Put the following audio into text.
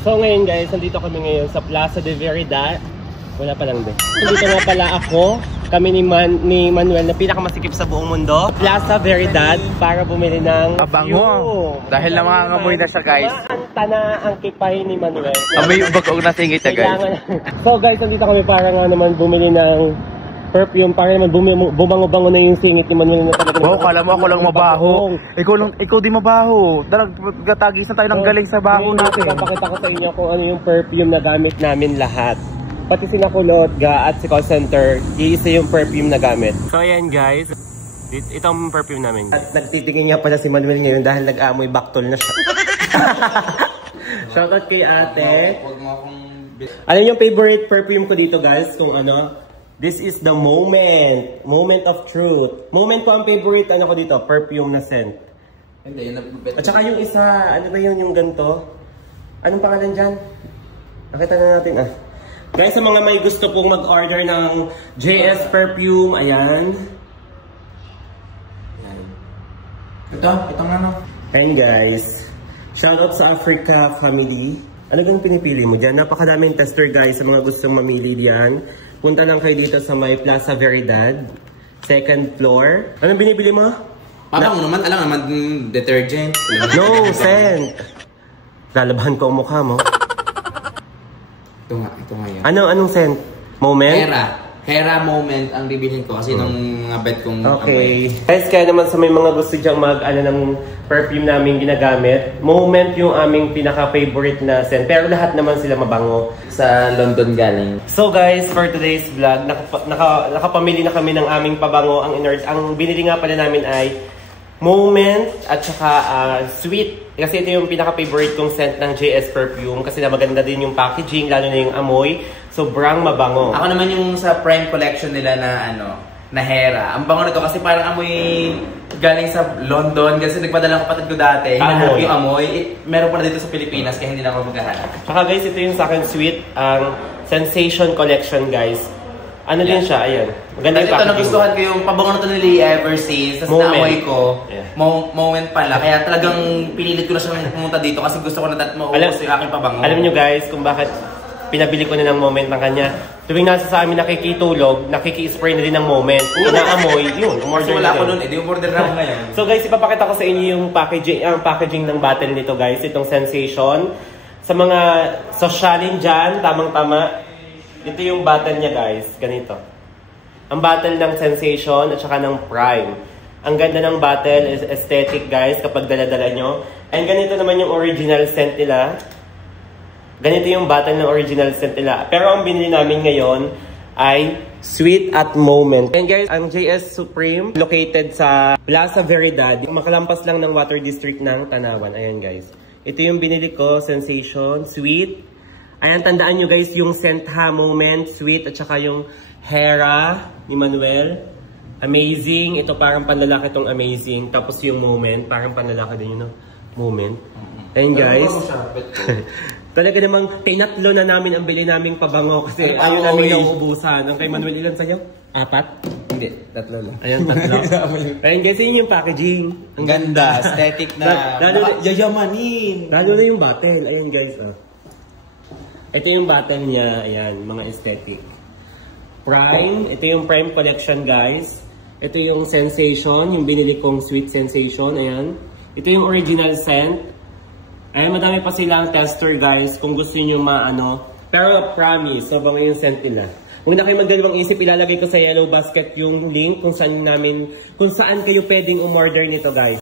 So ngayon guys, nandito kami ngayon sa Plaza de Veridad. Wala pa lang din. Nandito nga pala ako, kami ni Manuel na pinakamasikip sa buong mundo. Plaza Veridad para bumili ng pabango. Dahil na makakamoy na siya guys. Tana ang kipay ni Manuel. Amoy yung bagong nasingit na guys. So guys, nandito kami para nga naman bumili ng perfume para naman bumango-bango na yung singit ni Manuel na talaga. Wow, kala mo ako lang mabaho. Ikaw di mabaho. Nagtatagis na tayo ng galing sa baho natin. Papakita ko sa inyo kung ano yung perfume na gamit namin lahat. Pati si Nakulot, Ga at si call center, iisa yung perfume na gamit. So ayan guys, itong perfume namin. At nagtitingin nga pala si Manuel ngayon dahil nag-aamoy baktol na siya. Shoutout kay ate. Alam yung favorite perfume ko dito guys, kung ano? This is the moment. Moment of truth. Moment ko ang favorite, ano ko dito, perfume na scent. Hindi, yun. At saka yung isa, ano ba yun, yung ganito? Anong pangalan dyan? Nakita na natin ah. Guys, sa mga may gusto pong mag-order ng JS perfume, ayan. Ito nga no. Ayan guys. Shoutout sa Africa family. Ano bang pinipili mo dyan? Napakadaming tester guys sa mga gustong mamili diyan. Punta lang kayo dito sa may Plaza Veridad, second floor. Anong binibili mo? Pabango naman, alam naman, detergent. No, scent. Lalabahan ko ang mukha mo. Ito nga yan. Anong scent? Moment? Hera moment ang bibilhin ko kasi nung mga bet kong okay. Guys, kaya naman sa may mga gusto dyang ng perfume namin ginagamit, Moment yung aming pinaka-favorite na scent. Pero lahat naman sila mabango. Sa London galing. So guys, for today's vlog, nakapamili na kami ng aming pabango. Ang binili nga pala namin ay Moment at saka Sweet. Kasi ito yung pinaka-favorite kong scent ng JS perfume. Kasi na maganda din yung packaging, lalo na yung amoy. Sobrang mabango. Ako naman yung sa Prime Collection nila na na Hera. Ang bango na to kasi parang amoy galing sa London. Kasi nagpadala ko kapatid ko dati. Hinahanap yung amoy. Meron pa na dito sa Pilipinas kaya hindi na ako maghahanap. Tsaka guys, ito yung sa akin Sweet. Ang Sensation Collection guys. Ano din siya, ayan. Maganda yung packaging. Ito nagustuhan ko yung pabango na to nila ever since. Tapos naamoy ko. Moment pala. Kaya talagang pinilit ko na siya pumunta dito kasi gusto ko na maubos yung aking pabango. Alam nyo guys kung bakit pinabili ko na ng Moment ng kanya. Tuwing nasa sa amin nakikitulog, nakiki-spray na din ng Moment. Inaamoy, yun. Umorder wala ko nun, umorder na ako ngayon. So guys, ipapakita ko sa inyo yung packaging ng bottle nito guys. Itong Sensation. Sa mga sosyalin dyan, tamang-tama. Ito yung bottle niya guys, ganito. Ang bottle ng Sensation at saka ng Prime. Ang ganda ng bottle, is aesthetic guys kapag dala-dala nyo. And ganito naman yung original scent nila. Ganito yung bottle ng original scent nila. Pero ang binili namin ngayon ay Sweet at Moment. And guys, ang JS Supreme located sa Plaza Veridad. Makalampas lang ng Water District ng Tanawan. Ayan guys. Ito yung binili ko, Sensation, Sweet. Ayan, tandaan nyo guys yung scent ha, Moment, Sweet, at saka yung Hera ni Manuel. Amazing. Ito parang panlalaki itong Amazing. Tapos yung Moment, parang panlalaki din yun, no? Moment. Ayan guys. Talaga namang tinatlo na namin ang bili naming pabango kasi ayaw namin nauubusan. Ang kay Manuel, ilan sa'yo? 4? Hindi, 3 lang. Ayan, 3. Ayan guys, yun yung packaging. Ang ganda, aesthetic na. Yayamanin. Lalo na yung bottle. Ayan guys, ito yung bottle niya, ayan, mga aesthetic. Prime, ito yung Prime Collection guys. Ito yung Sensation, yung binili kong Sweet Sensation, ayan. Ito yung original scent. Ayan, madami pa silang tester guys, kung gusto niyo pero promise, mabango yung scent nila. Huwag na kayo magdalawang isip, ilalagay ko sa yellow basket yung link kung saan kayo pwedeng umorder nito guys.